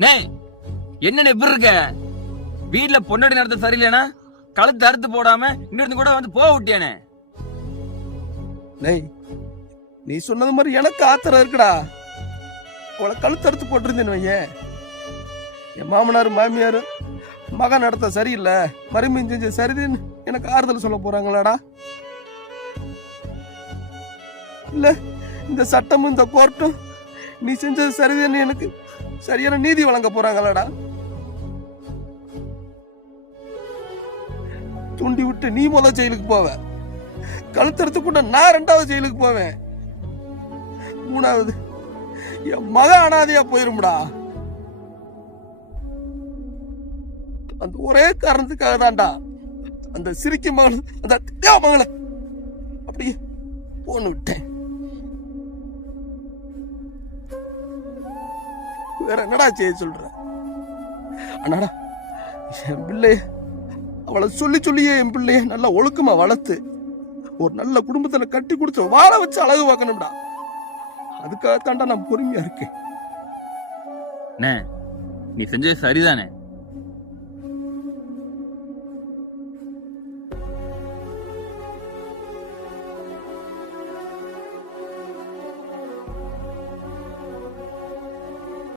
நே என்னன்னு எப்படி இருக்க? வீட்ல பொண்டாடி நடத்த சரியில்லைனா கழுத்து அறுத்து போடாம இன்னொரு கூட வந்து போக விட்டியானே நெய் நீ சொன்னது மாதிரி எனக்கு ஆத்திரம் இருக்குடா. அவளை கழுத்தறுத்து போட்டிருந்தேன்னு வையேன் என் மாமனார் மாமியார் மகன் நடத்த சரியில்லை மருமையும் செஞ்ச சரிதுன்னு எனக்கு ஆறுதல் சொல்ல போறாங்களாடா. இல்ல இந்த சட்டமும் இந்த கோர்ட்டும் நீ செஞ்சது சரிதான் எனக்கு சரியான நீதி வழங்க போறாங்களடா. தூண்டி விட்டு நீ முதல் ஜெயிலுக்கு போவ. கழுத்தறுத்து கூட நான் ரெண்டாவது ஜெயிலுக்கு போவேன். மூணாவது என் மக அனாதையா போயிரும்டா. அந்த ஒரே காரணத்துக்காக தான்டா அந்த சிரிக்கும் மகள் அந்த தியா மகளை அப்படியே போன்னு விட்டேன். வேற என்னடா செய்ய சொல்ற? அண்ணாடா என் பிள்ளைய அவளை சொல்லி சொல்லியே என் பிள்ளைய நல்லா ஒழுக்கமா வளர்த்து ஒரு நல்ல குடும்பத்தில் கட்டி கொடுத்து வாழ வச்சு அழகு பார்க்கணும்டா. அதுக்காகத்தான்டா நான் பொறுமையா இருக்கேன். நீ செஞ்சது சரிதானே?